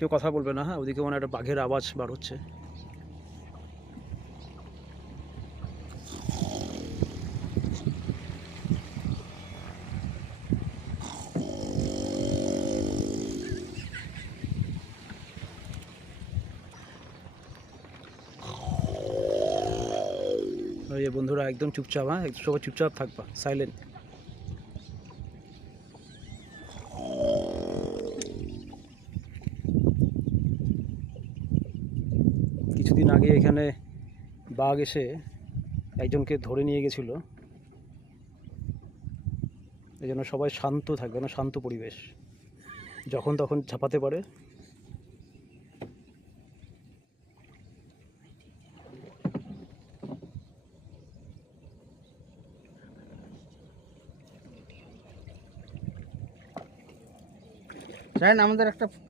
কেউ কথা বলবে না। হ্যাঁ, ওদিকে মনে একটা বাঘের আওয়াজ বার হচ্ছে। ওই যে বন্ধুরা একদম চুপচাপ, হ্যাঁ সবাই চুপচাপ থাকবা, সাইলেন্ট। কিছুদিন আগে এখানে বাঘ এসে একজনকে ধরে নিয়ে গেছিলো। এই জন্য সবাই শান্ত থাকবে না, শান্ত পরিবেশ, যখন তখন ঝাঁপাতে পারে। জানেন আমাদের একটা